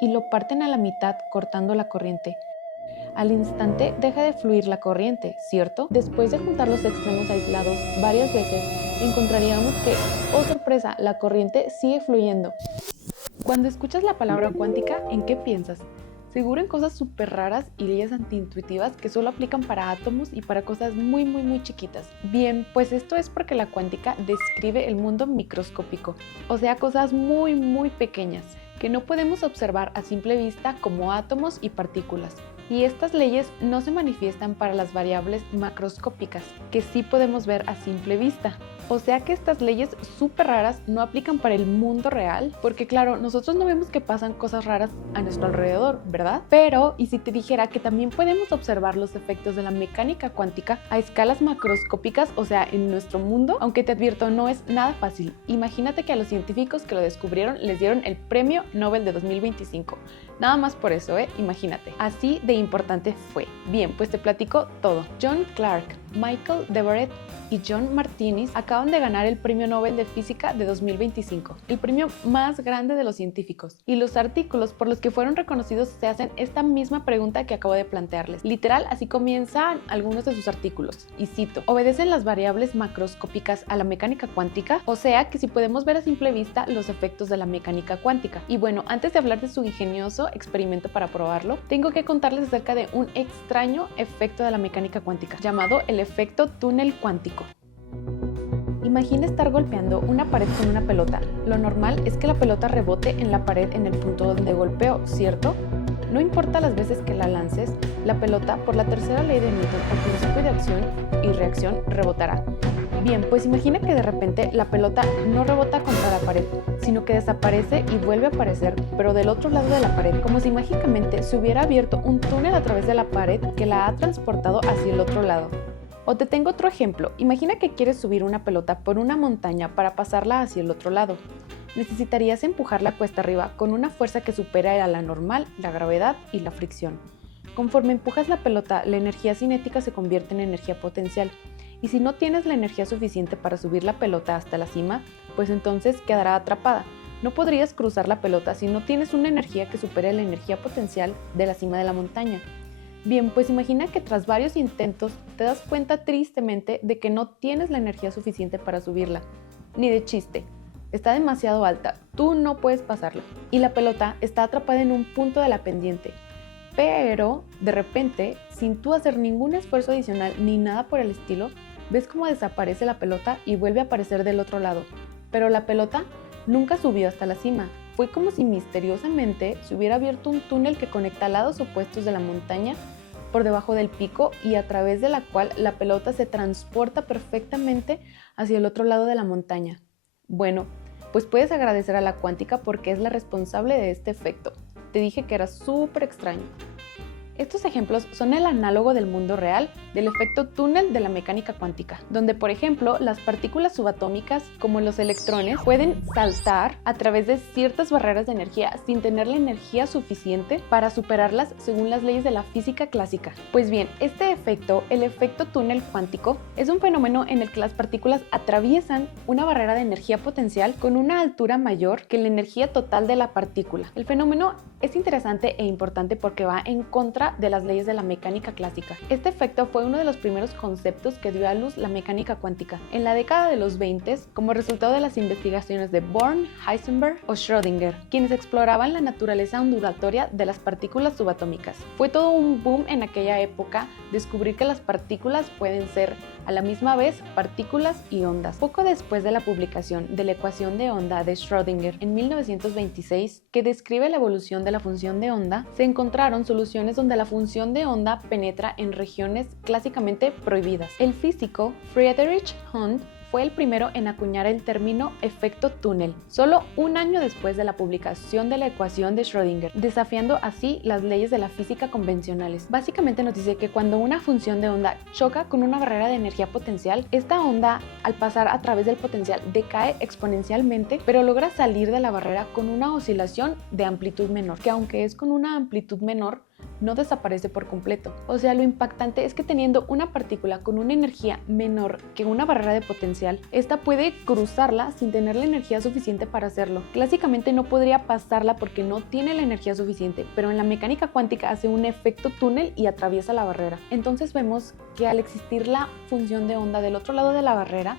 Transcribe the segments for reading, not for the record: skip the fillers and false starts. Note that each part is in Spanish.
y lo parten a la mitad cortando la corriente. Al instante deja de fluir la corriente, ¿cierto? Después de juntar los extremos aislados varias veces, encontraríamos que, oh sorpresa, la corriente sigue fluyendo. Cuando escuchas la palabra cuántica, ¿en qué piensas? Seguro en cosas súper raras y leyes antiintuitivas que solo aplican para átomos y para cosas muy chiquitas. Bien, pues esto es porque la cuántica describe el mundo microscópico, o sea, cosas muy pequeñas, que no podemos observar a simple vista como átomos y partículas. Y estas leyes no se manifiestan para las variables macroscópicas, que sí podemos ver a simple vista. O sea que estas leyes súper raras no aplican para el mundo real, porque claro, nosotros no vemos que pasan cosas raras a nuestro alrededor, ¿verdad? Pero, ¿y si te dijera que también podemos observar los efectos de la mecánica cuántica a escalas macroscópicas, o sea, en nuestro mundo? Aunque te advierto, no es nada fácil. Imagínate que a los científicos que lo descubrieron les dieron el Premio Nobel de 2025. Nada más por eso, imagínate. Así de importante fue. Bien, pues te platico todo. John Clark, Michael Deverett y John Martinis acaban de ganar el Premio Nobel de Física de 2025, el premio más grande de los científicos. Y los artículos por los que fueron reconocidos se hacen esta misma pregunta que acabo de plantearles. Literal, así comienzan algunos de sus artículos. Y cito, ¿obedecen las variables macroscópicas a la mecánica cuántica? O sea, que si podemos ver a simple vista los efectos de la mecánica cuántica. Y bueno, antes de hablar de su ingenioso experimento para probarlo, tengo que contarles acerca de un extraño efecto de la mecánica cuántica, llamado el efecto túnel cuántico. Imagina estar golpeando una pared con una pelota. Lo normal es que la pelota rebote en la pared en el punto donde golpeó, ¿cierto? No importa las veces que la lances, la pelota, por la tercera ley de Newton o principio de acción y reacción, rebotará. Bien, pues imagina que de repente la pelota no rebota contra la pared, sino que desaparece y vuelve a aparecer, pero del otro lado de la pared, como si mágicamente se hubiera abierto un túnel a través de la pared que la ha transportado hacia el otro lado. O te tengo otro ejemplo. Imagina que quieres subir una pelota por una montaña para pasarla hacia el otro lado. Necesitarías empujarla cuesta arriba con una fuerza que supera a la normal, la gravedad y la fricción. Conforme empujas la pelota, la energía cinética se convierte en energía potencial. Y si no tienes la energía suficiente para subir la pelota hasta la cima, pues entonces quedará atrapada. No podrías cruzar la pelota si no tienes una energía que supere la energía potencial de la cima de la montaña. Bien, pues imagina que tras varios intentos te das cuenta tristemente de que no tienes la energía suficiente para subirla. Ni de chiste. Está demasiado alta, tú no puedes pasarla. Y la pelota está atrapada en un punto de la pendiente. Pero, de repente, sin tú hacer ningún esfuerzo adicional ni nada por el estilo, ves cómo desaparece la pelota y vuelve a aparecer del otro lado. Pero la pelota nunca subió hasta la cima. Fue como si misteriosamente se hubiera abierto un túnel que conecta lados opuestos de la montaña por debajo del pico y a través de la cual la pelota se transporta perfectamente hacia el otro lado de la montaña. Bueno, pues puedes agradecer a la cuántica porque es la responsable de este efecto. Te dije que era súper extraño. Estos ejemplos son el análogo del mundo real del efecto túnel de la mecánica cuántica, donde por ejemplo las partículas subatómicas como los electrones pueden saltar a través de ciertas barreras de energía sin tener la energía suficiente para superarlas según las leyes de la física clásica. Pues bien, este efecto, el efecto túnel cuántico, es un fenómeno en el que las partículas atraviesan una barrera de energía potencial con una altura mayor que la energía total de la partícula. El fenómeno es interesante e importante porque va en contra de las leyes de la mecánica clásica. Este efecto fue uno de los primeros conceptos que dio a luz la mecánica cuántica en la década de los 20 como resultado de las investigaciones de Born, Heisenberg o Schrödinger, quienes exploraban la naturaleza ondulatoria de las partículas subatómicas. Fue todo un boom en aquella época descubrir que las partículas pueden ser a la misma vez partículas y ondas. Poco después de la publicación de la ecuación de onda de Schrödinger en 1926, que describe la evolución de la función de onda, se encontraron soluciones donde la función de onda penetra en regiones clásicamente prohibidas. El físico Friedrich Hund fue el primero en acuñar el término efecto túnel, solo un año después de la publicación de la ecuación de Schrödinger, desafiando así las leyes de la física convencionales. Básicamente nos dice que cuando una función de onda choca con una barrera de energía potencial, esta onda, al pasar a través del potencial, decae exponencialmente, pero logra salir de la barrera con una oscilación de amplitud menor, que aunque es con una amplitud menor, no desaparece por completo. O sea, lo impactante es que teniendo una partícula con una energía menor que una barrera de potencial, esta puede cruzarla sin tener la energía suficiente para hacerlo. Clásicamente no podría pasarla porque no tiene la energía suficiente, pero en la mecánica cuántica hace un efecto túnel y atraviesa la barrera. Entonces vemos que al existir la función de onda del otro lado de la barrera,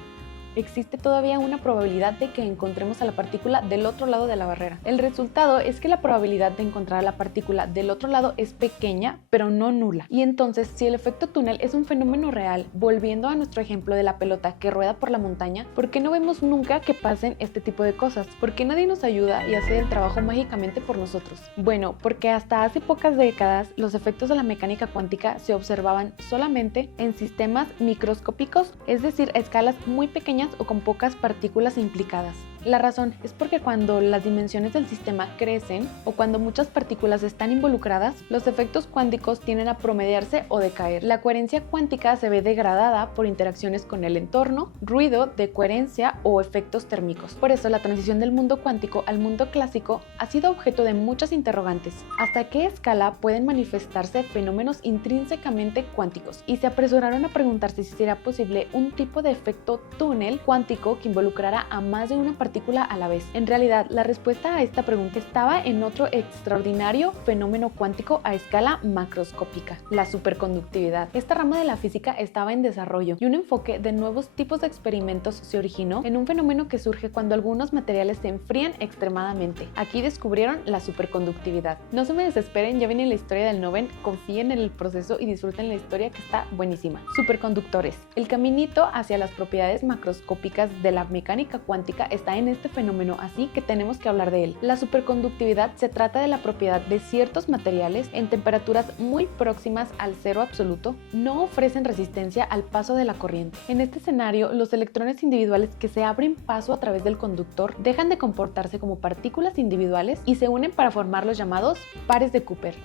existe todavía una probabilidad de que encontremos a la partícula del otro lado de la barrera. El resultado es que la probabilidad de encontrar a la partícula del otro lado es pequeña, pero no nula. Y entonces, si el efecto túnel es un fenómeno real, volviendo a nuestro ejemplo de la pelota que rueda por la montaña, ¿por qué no vemos nunca que pasen este tipo de cosas? ¿Por qué nadie nos ayuda y hace el trabajo mágicamente por nosotros? Bueno, porque hasta hace pocas décadas los efectos de la mecánica cuántica se observaban solamente en sistemas microscópicos, es decir, a escalas muy pequeñas o con pocas partículas implicadas. La razón es porque cuando las dimensiones del sistema crecen o cuando muchas partículas están involucradas, los efectos cuánticos tienden a promediarse o decaer. La coherencia cuántica se ve degradada por interacciones con el entorno, ruido, decoherencia o efectos térmicos. Por eso la transición del mundo cuántico al mundo clásico ha sido objeto de muchas interrogantes. ¿Hasta qué escala pueden manifestarse fenómenos intrínsecamente cuánticos? Y se apresuraron a preguntarse si será posible un tipo de efecto túnel cuántico que involucrara a más de una partícula a la vez. En realidad, la respuesta a esta pregunta estaba en otro extraordinario fenómeno cuántico a escala macroscópica, la superconductividad. Esta rama de la física estaba en desarrollo y un enfoque de nuevos tipos de experimentos se originó en un fenómeno que surge cuando algunos materiales se enfrían extremadamente. Aquí descubrieron la superconductividad. No se me desesperen, ya viene la historia del Nobel, confíen en el proceso y disfruten la historia que está buenísima. Superconductores. El caminito hacia las propiedades macroscópicas de la mecánica cuántica está en este fenómeno, así que tenemos que hablar de él. La superconductividad se trata de la propiedad de ciertos materiales en temperaturas muy próximas al cero absoluto no ofrecen resistencia al paso de la corriente. En este escenario, los electrones individuales que se abren paso a través del conductor dejan de comportarse como partículas individuales y se unen para formar los llamados pares de Cooper.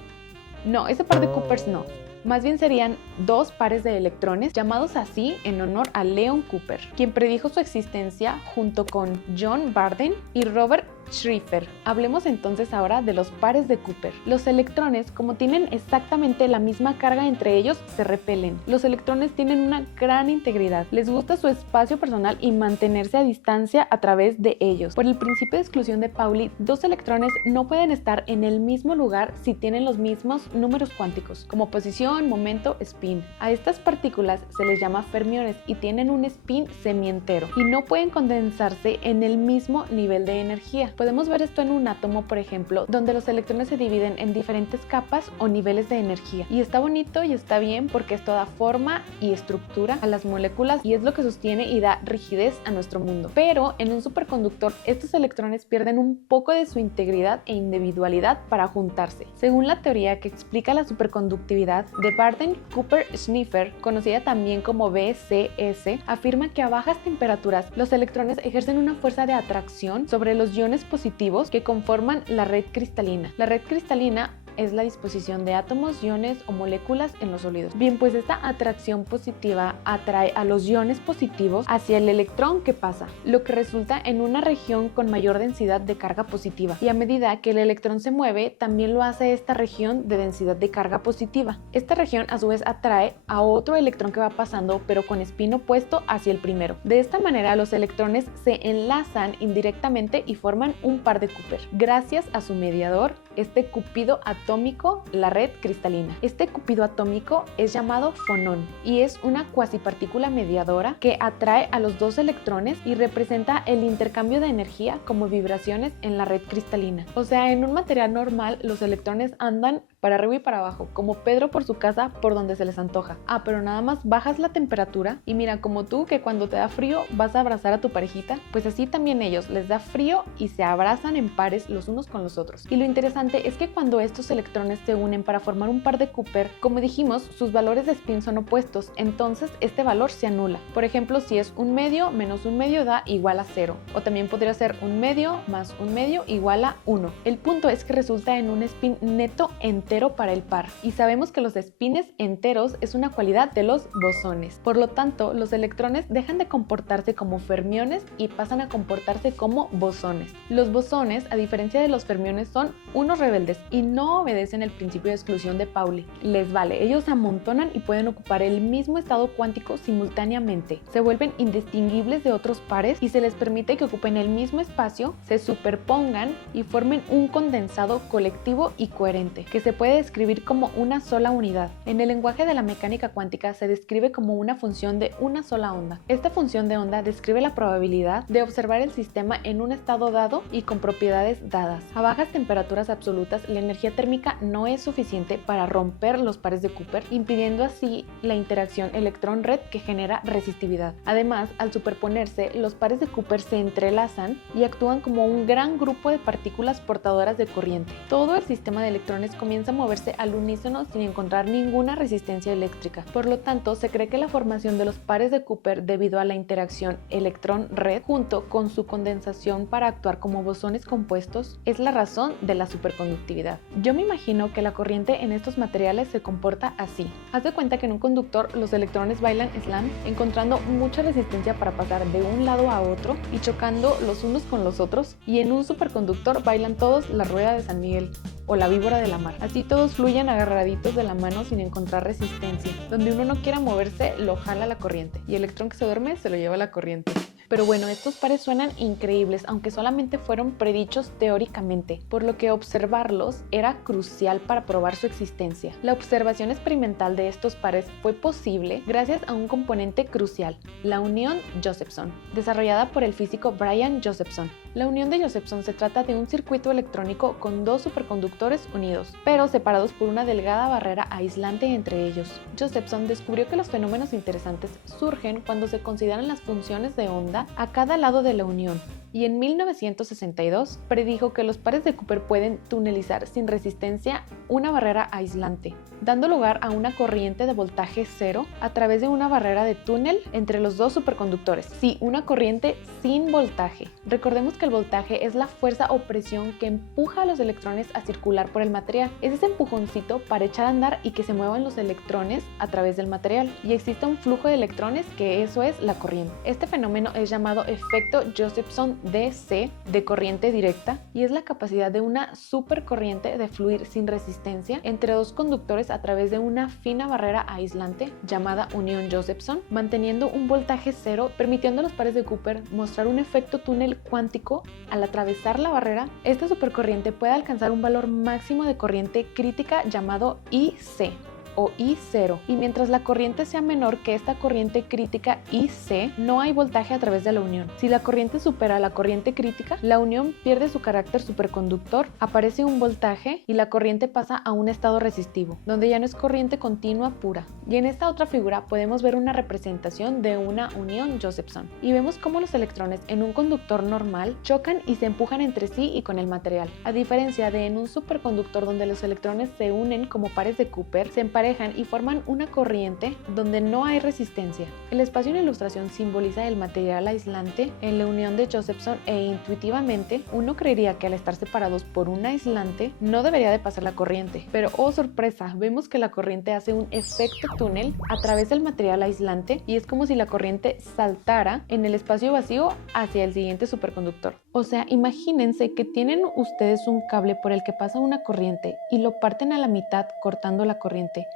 No, ese par de Coopers no. Más bien serían dos pares de electrones, llamados así en honor a Leon Cooper, quien predijo su existencia junto con John Barden y Robert Schrieffer. Hablemos entonces ahora de los pares de Cooper. Los electrones, como tienen exactamente la misma carga entre ellos, se repelen. Los electrones tienen una gran integridad. Les gusta su espacio personal y mantenerse a distancia a través de ellos. Por el principio de exclusión de Pauli, dos electrones no pueden estar en el mismo lugar si tienen los mismos números cuánticos, como posición, momento, spin. A estas partículas se les llama fermiones y tienen un spin semientero y no pueden condensarse en el mismo nivel de energía. Podemos ver esto en un átomo, por ejemplo, donde los electrones se dividen en diferentes capas o niveles de energía. Y está bonito y está bien porque esto da forma y estructura a las moléculas y es lo que sostiene y da rigidez a nuestro mundo. Pero en un superconductor, estos electrones pierden un poco de su integridad e individualidad para juntarse. Según la teoría que explica la superconductividad de Barden-Cooper-Schrieffer, conocida también como BCS, afirma que a bajas temperaturas los electrones ejercen una fuerza de atracción sobre los iones positivos que conforman la red cristalina. La red cristalina es la disposición de átomos, iones o moléculas en los sólidos. Bien, pues esta atracción positiva atrae a los iones positivos hacia el electrón que pasa, lo que resulta en una región con mayor densidad de carga positiva. Y a medida que el electrón se mueve, también lo hace esta región de densidad de carga positiva. Esta región a su vez atrae a otro electrón que va pasando, pero con spin opuesto hacia el primero. De esta manera, los electrones se enlazan indirectamente y forman un par de Cooper, gracias a su mediador, este cupido atómico, la red cristalina. Este cupido atómico es llamado fonón y es una cuasipartícula mediadora que atrae a los dos electrones y representa el intercambio de energía como vibraciones en la red cristalina. O sea, en un material normal los electrones andan para arriba y para abajo, como Pedro por su casa por donde se les antoja. Pero nada más bajas la temperatura y mira, como tú que cuando te da frío vas a abrazar a tu parejita, pues así también ellos les da frío y se abrazan en pares los unos con los otros. Y lo interesante es que cuando estos electrones se unen para formar un par de Cooper, como dijimos, sus valores de spin son opuestos, entonces este valor se anula. Por ejemplo, si es 1/2 menos 1/2 da igual a 0, o también podría ser 1/2 más 1/2 igual a 1. El punto es que resulta en un spin neto en entero para el par, y sabemos que los espines enteros es una cualidad de los bosones. Por lo tanto, los electrones dejan de comportarse como fermiones y pasan a comportarse como bosones. Los bosones, a diferencia de los fermiones, son unos rebeldes y no obedecen el principio de exclusión de Pauli. Les vale, ellos se amontonan y pueden ocupar el mismo estado cuántico simultáneamente. Se vuelven indistinguibles de otros pares y se les permite que ocupen el mismo espacio, se superpongan y formen un condensado colectivo y coherente, que se puede describir como una sola unidad. En el lenguaje de la mecánica cuántica se describe como una función de una sola onda. Esta función de onda describe la probabilidad de observar el sistema en un estado dado y con propiedades dadas. A bajas temperaturas absolutas, la energía térmica no es suficiente para romper los pares de Cooper, impidiendo así la interacción electrón-red que genera resistividad. Además, al superponerse, los pares de Cooper se entrelazan y actúan como un gran grupo de partículas portadoras de corriente. Todo el sistema de electrones comienza a moverse al unísono sin encontrar ninguna resistencia eléctrica. Por lo tanto, se cree que la formación de los pares de Cooper debido a la interacción electrón-red junto con su condensación para actuar como bosones compuestos es la razón de la superconductividad. Yo me imagino que la corriente en estos materiales se comporta así. Haz de cuenta que en un conductor los electrones bailan slam, encontrando mucha resistencia para pasar de un lado a otro y chocando los unos con los otros, y en un superconductor bailan todos la rueda de San Miguel o la víbora de la mar. Así todos fluyen agarraditos de la mano sin encontrar resistencia. Donde uno no quiera moverse, lo jala la corriente, y el electrón que se duerme se lo lleva la corriente. Pero bueno, estos pares suenan increíbles, aunque solamente fueron predichos teóricamente, por lo que observarlos era crucial para probar su existencia. La observación experimental de estos pares fue posible gracias a un componente crucial, la unión Josephson, desarrollada por el físico Brian Josephson. La unión de Josephson se trata de un circuito electrónico con dos superconductores unidos, pero separados por una delgada barrera aislante entre ellos. Josephson descubrió que los fenómenos interesantes surgen cuando se consideran las funciones de onda a cada lado de la unión, y en 1962 predijo que los pares de Cooper pueden tunelizar sin resistencia una barrera aislante, dando lugar a una corriente de voltaje cero a través de una barrera de túnel entre los dos superconductores. Sí, una corriente sin voltaje. Recordemos que el voltaje es la fuerza o presión que empuja a los electrones a circular por el material. Es ese empujoncito para echar a andar y que se muevan los electrones a través del material, y existe un flujo de electrones, que eso es la corriente. Este fenómeno es llamado efecto Josephson DC, de corriente directa, y es la capacidad de una supercorriente de fluir sin resistencia entre dos conductores a través de una fina barrera aislante llamada unión Josephson, manteniendo un voltaje cero, permitiendo a los pares de Cooper mostrar un efecto túnel cuántico. Al atravesar la barrera, esta supercorriente puede alcanzar un valor máximo de corriente crítica llamado IC o I0, y mientras la corriente sea menor que esta corriente crítica IC, no hay voltaje a través de la unión. Si la corriente supera la corriente crítica, la unión pierde su carácter superconductor, aparece un voltaje y la corriente pasa a un estado resistivo, donde ya no es corriente continua pura. Y en esta otra figura podemos ver una representación de una unión Josephson, y vemos cómo los electrones en un conductor normal chocan y se empujan entre sí y con el material, a diferencia de en un superconductor donde los electrones se unen como pares de Cooper, se emparejan y forman una corriente donde no hay resistencia. El espacio en la ilustración simboliza el material aislante en la unión de Josephson, e intuitivamente uno creería que al estar separados por un aislante no debería de pasar la corriente, pero oh sorpresa, vemos que la corriente hace un efecto túnel a través del material aislante, y es como si la corriente saltara en el espacio vacío hacia el siguiente superconductor. O sea, imagínense que tienen ustedes un cable por el que pasa una corriente y lo parten a la mitad cortando la corriente.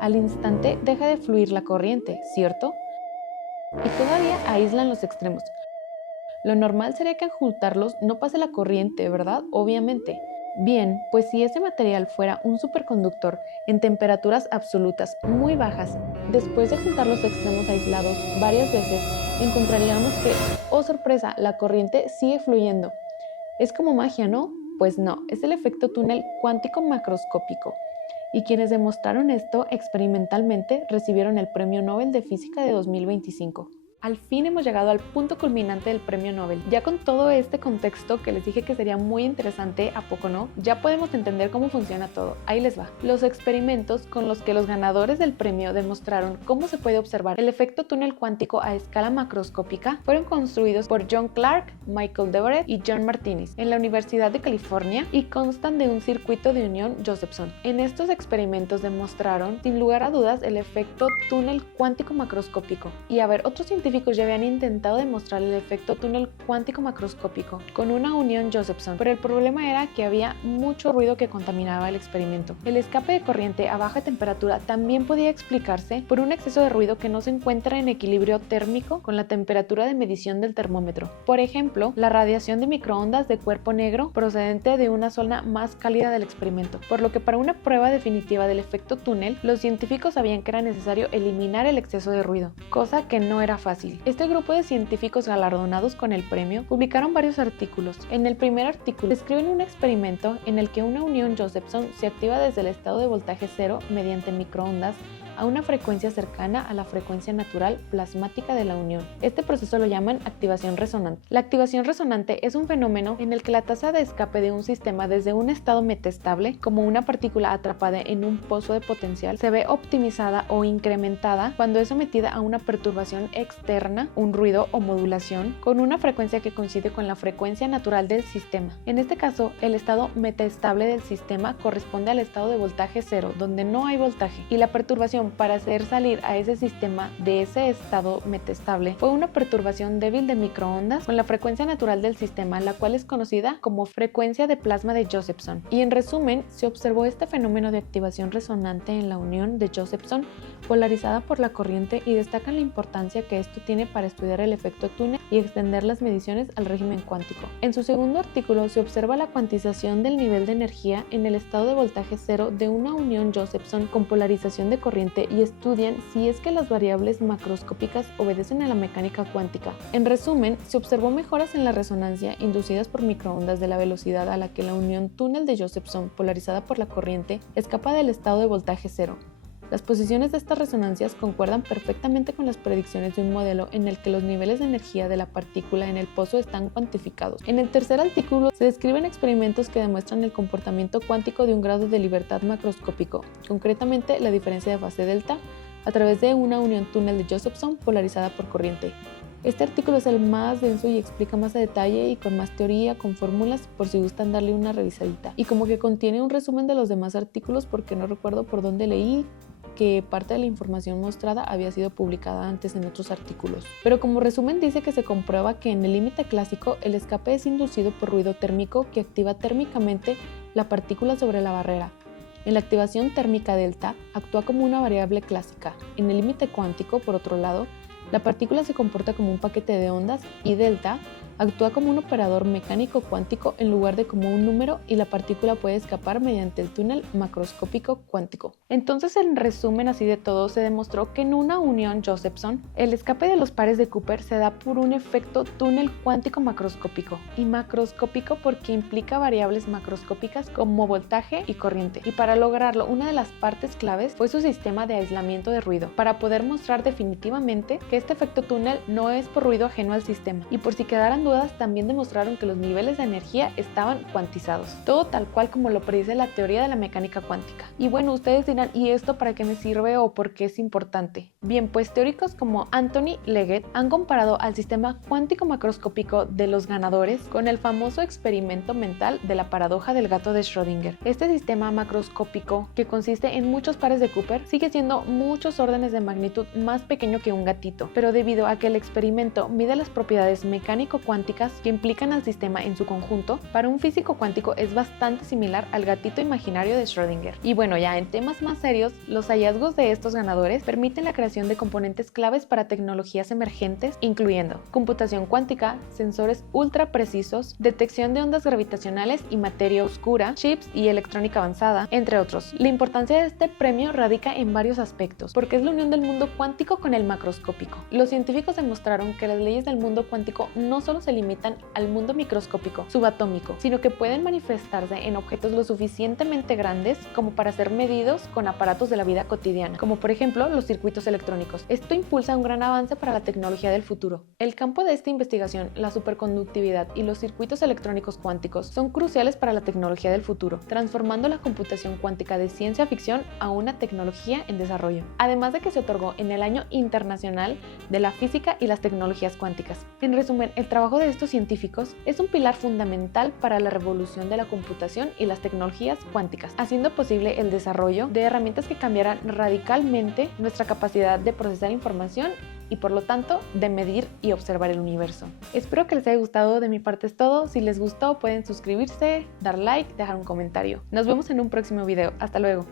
Al instante deja de fluir la corriente, ¿cierto? Y todavía aíslan los extremos. Lo normal sería que al juntarlos no pase la corriente, ¿verdad? Obviamente. Bien, pues si ese material fuera un superconductor en temperaturas absolutas muy bajas, después de juntar los extremos aislados varias veces, encontraríamos que, oh sorpresa, la corriente sigue fluyendo. Es como magia, ¿no? Pues no, es el efecto túnel cuántico macroscópico. Y quienes demostraron esto experimentalmente recibieron el Premio Nobel de Física de 2025. Al fin hemos llegado al punto culminante del premio Nobel. Ya con todo este contexto que les dije que sería muy interesante, ¿a poco no? Ya podemos entender cómo funciona todo. Ahí les va. Los experimentos con los que los ganadores del premio demostraron cómo se puede observar el efecto túnel cuántico a escala macroscópica fueron construidos por John Clark, Michael Deverett y John Martinez en la Universidad de California y constan de un circuito de unión Josephson. En estos experimentos demostraron, sin lugar a dudas, el efecto túnel cuántico macroscópico. Y a ver, otros científicos ya habían intentado demostrar el efecto túnel cuántico macroscópico con una unión Josephson, pero el problema era que había mucho ruido que contaminaba el experimento. El escape de corriente a baja temperatura también podía explicarse por un exceso de ruido que no se encuentra en equilibrio térmico con la temperatura de medición del termómetro. Por ejemplo, la radiación de microondas de cuerpo negro procedente de una zona más cálida del experimento, por lo que para una prueba definitiva del efecto túnel, los científicos sabían que era necesario eliminar el exceso de ruido, cosa que no era fácil. Este grupo de científicos galardonados con el premio publicaron varios artículos. En el primer artículo describen un experimento en el que una unión Josephson se activa desde el estado de voltaje cero mediante microondas a una frecuencia cercana a la frecuencia natural plasmática de la unión. Este proceso lo llaman activación resonante. La activación resonante es un fenómeno en el que la tasa de escape de un sistema desde un estado metastable, como una partícula atrapada en un pozo de potencial, se ve optimizada o incrementada cuando es sometida a una perturbación externa, un ruido o modulación, con una frecuencia que coincide con la frecuencia natural del sistema. En este caso, el estado metastable del sistema corresponde al estado de voltaje cero, donde no hay voltaje, y la perturbación para hacer salir a ese sistema de ese estado metastable fue una perturbación débil de microondas con la frecuencia natural del sistema, la cual es conocida como frecuencia de plasma de Josephson. Y en resumen, se observó este fenómeno de activación resonante en la unión de Josephson polarizada por la corriente y destacan la importancia que esto tiene para estudiar el efecto túnel y extender las mediciones al régimen cuántico. En su segundo artículo se observa la cuantización del nivel de energía en el estado de voltaje cero de una unión Josephson con polarización de corriente y estudian si es que las variables macroscópicas obedecen a la mecánica cuántica. En resumen, se observó mejoras en la resonancia inducidas por microondas de la velocidad a la que la unión túnel de Josephson polarizada por la corriente escapa del estado de voltaje cero. Las posiciones de estas resonancias concuerdan perfectamente con las predicciones de un modelo en el que los niveles de energía de la partícula en el pozo están cuantificados. En el tercer artículo se describen experimentos que demuestran el comportamiento cuántico de un grado de libertad macroscópico, concretamente la diferencia de fase delta, a través de una unión túnel de Josephson polarizada por corriente. Este artículo es el más denso y explica más a detalle y con más teoría, con fórmulas, por si gustan darle una revisadita. Y como que contiene un resumen de los demás artículos porque no recuerdo por dónde leí que parte de la información mostrada había sido publicada antes en otros artículos. Pero como resumen dice que se comprueba que en el límite clásico el escape es inducido por ruido térmico que activa térmicamente la partícula sobre la barrera. En la activación térmica delta actúa como una variable clásica. En el límite cuántico, por otro lado, la partícula se comporta como un paquete de ondas y delta actúa como un operador mecánico cuántico en lugar de como un número y la partícula puede escapar mediante el túnel macroscópico cuántico. Entonces, en resumen así de todo, se demostró que en una unión Josephson, el escape de los pares de Cooper se da por un efecto túnel cuántico macroscópico y macroscópico porque implica variables macroscópicas como voltaje y corriente. Y para lograrlo, una de las partes claves fue su sistema de aislamiento de ruido, para poder mostrar definitivamente que este efecto túnel no es por ruido ajeno al sistema. Y por si quedaran dudas, también demostraron que los niveles de energía estaban cuantizados, todo tal cual como lo predice la teoría de la mecánica cuántica. Y bueno, ustedes dirán, ¿y esto para qué me sirve o por qué es importante? Bien, pues teóricos como Anthony Leggett han comparado al sistema cuántico macroscópico de los ganadores con el famoso experimento mental de la paradoja del gato de Schrödinger. Este sistema macroscópico, que consiste en muchos pares de Cooper, sigue siendo muchos órdenes de magnitud más pequeño que un gatito, pero debido a que el experimento mide las propiedades mecánico-cuánticas que implican al sistema en su conjunto, para un físico cuántico es bastante similar al gatito imaginario de Schrödinger. Y bueno, ya en temas más serios, los hallazgos de estos ganadores permiten la creación de componentes claves para tecnologías emergentes, incluyendo computación cuántica, sensores ultra precisos, detección de ondas gravitacionales y materia oscura, chips y electrónica avanzada, entre otros. La importancia de este premio radica en varios aspectos, porque es la unión del mundo cuántico con el macroscópico. Los científicos demostraron que las leyes del mundo cuántico no solo se limitan al mundo microscópico, subatómico, sino que pueden manifestarse en objetos lo suficientemente grandes como para ser medidos con aparatos de la vida cotidiana, como por ejemplo los circuitos electrónicos. Esto impulsa un gran avance para la tecnología del futuro. El campo de esta investigación, la superconductividad y los circuitos electrónicos cuánticos, son cruciales para la tecnología del futuro, transformando la computación cuántica de ciencia ficción a una tecnología en desarrollo. Además de que se otorgó en el Año Internacional de la Física y las Tecnologías Cuánticas. En resumen, el trabajo de estos científicos es un pilar fundamental para la revolución de la computación y las tecnologías cuánticas, haciendo posible el desarrollo de herramientas que cambiarán radicalmente nuestra capacidad de procesar información y por lo tanto de medir y observar el universo. Espero que les haya gustado. De mi parte es todo. Si les gustó pueden suscribirse, dar like, dejar un comentario. Nos vemos en un próximo video. Hasta luego.